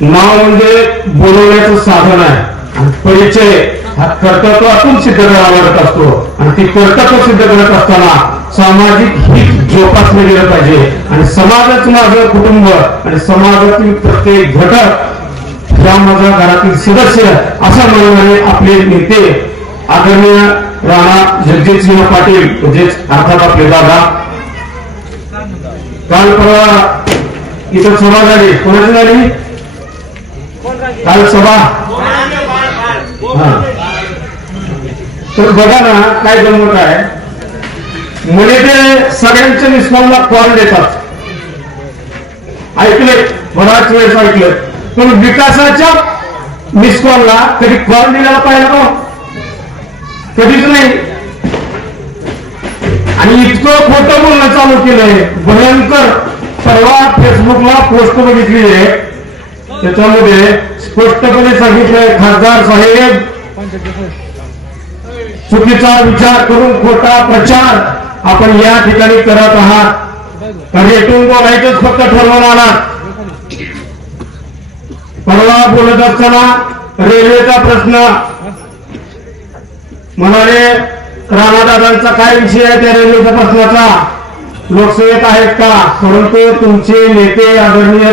नाव म्हणजे बोलवण्याचं साधन आहे परिचय हा कर्तत्व आपण सिद्ध करावा लागत असतो आणि ती कर्तत्व सिद्ध करत असताना सामाजिक हित जोपासले गेलं पाहिजे आणि समाजच माझं कुटुंब आणि समाजातील प्रत्येक घटक ह्या माझ्या घरातील सदस्य असा मनाने आपले नेते आदरणीय राणा जगजितसिंह पाटील म्हणजेच अर्थात आपले दादा काल परवा इथं सभा झाली कोणाची झाली काल सभा तर बघा ना काय जमवत आहे मुले म्हणजे ते सगळ्यांच्या निस्मांना कॉल देतात ऐकले बराच वेळेस ऐकलं पण विकासाच्या मिस कधी कॉल दिलेला पाहिला का कधीच नाही आणि इतकं खोटं बोलणं चालू केलंय भयंकर सर्वात फेसबुकला पोस्ट बघितली आहे त्याच्यामध्ये स्पष्टपणे सांगितलंय खासदार साहेब चुकीचा विचार करून खोटा प्रचार आपण या ठिकाणी करत आहात कारण येथून बोलायचंच फक्त ठरवून आला परवा बोलत असताना रेल्वेचा प्रश्न म्हणाले रामादादांचा काय विषय आहे त्या रेल्वेच्या प्रश्नाचा लोकसेवेत आहेत का परंतु तुमचे नेते आदरणीय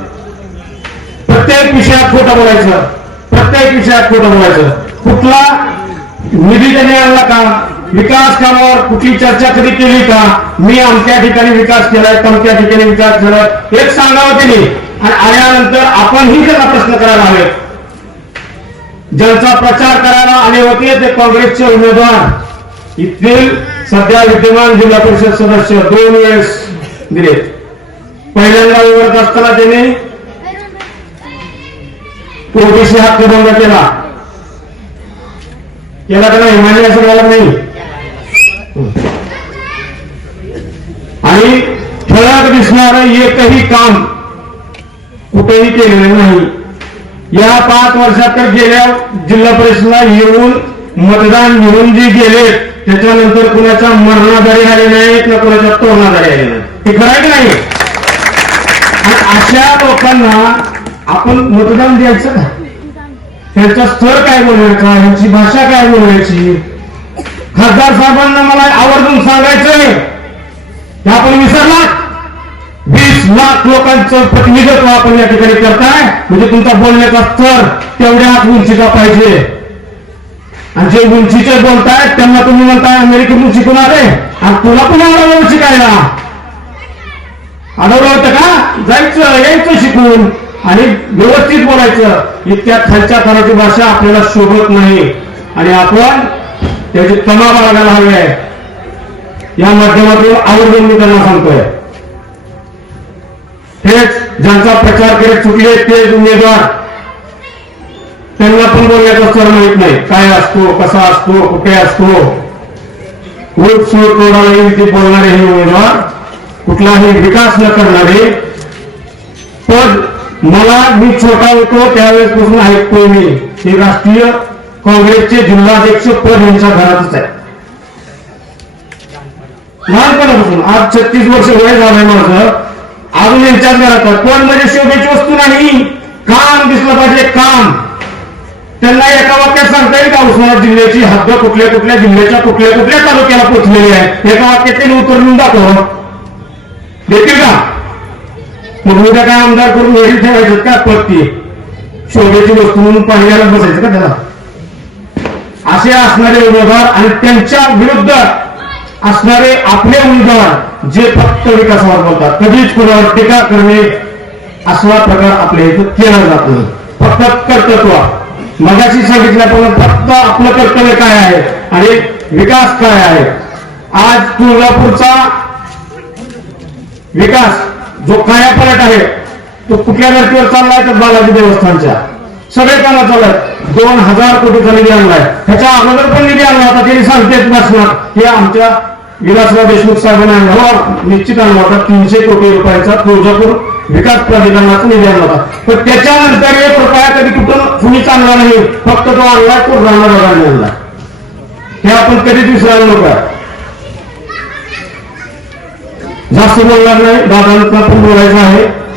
प्रत्येक विषयात खोटं बोलायचं प्रत्येक विषयात खोटं बोलायचं कुठला निधी त्यांनी आणला का विकास कामावर कुठली चर्चा कधी केली का मी आमच्या ठिकाणी विकास केलाय आमच्या ठिकाणी विकास केलाय एक सांगावं त्यांनी आणि आल्यानंतर आपणही त्याचा प्रश्न करायला हवे ज्यांचा प्रचार करायला आले होते ते काँग्रेसचे उमेदवार इथील सध्या विद्यमान जिल्हा परिषद सदस्य दोन वेळेस दिले पहिल्यांदा निवडत असताना त्यांनी कोणतीशी हा त्रिभंग केला याला त्यांना हिमालय असं घ्यायला नाही आणि फळात दिसणार एकही काम कुठेही केलेलं नाही या पाच वर्षात तर गेल्या जिल्हा परिषदला येऊन मतदान घेऊन जे गेले त्याच्यानंतर कुणाचा मरणाधारी आले नाही किंवा कुणाच्या तोरणाधारी आले नाही ते खरं की नाही अशा लोकांना आपण मतदान द्यायचं का त्यांचा स्थळ काय बोलायचा यांची भाषा काय बोलायची खासदार साहेबांना मला आवर्जून सांगायचंय की आपण विसरला वीस लाख लोकांचं प्रतिनिधित्व आपण या ठिकाणी करताय म्हणजे तुमचा बोलण्याचा स्तर तेवढ्याच उंचीचा पाहिजे आणि जे उंचीचे बोलतायत त्यांना तुम्ही म्हणताय अमेरिकेतून कोण आले आणि तुला पण अडवलं शिकायला अडवलं होतं का जायचं यायचं शिकून आणि व्यवस्थित बोलायचं इतक्या खालच्या थराची भाषा आपल्याला शोभत नाही आणि आपण त्याची तमा बाळगायला हवी आहे या माध्यमातून आवर्जून मी त्यांना सांगतोय हेच ज्यांचा प्रचार करत चुकले तेच उमेदवार त्यांना पण बोलण्याचा सर माहीत नाही काय असतो कसा असतो कुठे असतो उठ सूर तोडाला बोलणारे हे उमेदवार कुठलाही विकास न करणारे पद मला मी छोटा होतो त्यावेळेसपासून ऐकतोय मी हे राष्ट्रीय काँग्रेसचे जिल्हाध्यक्ष पद यांच्या घरातच आहे लहानपणापासून आज छत्तीस वर्ष वय झालंय माझं अजून यांच्या घरात पण म्हणजे शोभेची वस्तू नाही काम दिसलं पाहिजे काम त्यांना एका वाक्यात सांगता येईल का उस्मानाबाद जिल्ह्याची हद्द कुठल्या कुठल्या जिल्ह्याच्या कुठल्या कुठल्या तालुक्याला पोहोचलेली आहे एका वाक्यात त्यांनी उतरून दाखव देतील का मग काय आमदार करून वेळी ठेवायचे का पत्ती शोभेची वस्तू म्हणून पाहिल्याला बसायचं का त्याला असे असणारे उमेदवार आणि त्यांच्या विरुद्ध असणारे आपले उमेदवार जे फक्त विकासावर बोलतात कधीच कुणावर टीका करणे असा प्रकार आपल्या इथं केला जात नाही फक्त कर्तृत्व मगाशी सांगितल्याप्रमाणे फक्त आपलं कर्तव्य काय आहे आणि विकास काय आहे आज तुळजापूरचा विकास जो काया पलट आहे तो कुठल्या धर्तीवर चाललाय तर बालाजी देवस्थानच्या सगळे त्यांना चालत दोन हजार कोटीचा निधी आणलाय त्याच्या अगोदर पण निधी आणला होता त्यांनी सांगतेत नसणार हे आमच्या विलासराव देशमुख साहेबांना आणला निश्चित आणला होता तीनशे कोटी रुपयाचा तुळजापूर विकास प्राधिकरणाचा निधी आणला होता पण त्याच्यानंतर एक रुपया कधी कुठं कुणी चांगला नाही फक्त तो आणला तो राहणार आणला हे आपण कधीच विसरायला नको जास्त बोलणार नाही दादा पण बोलायचं आहे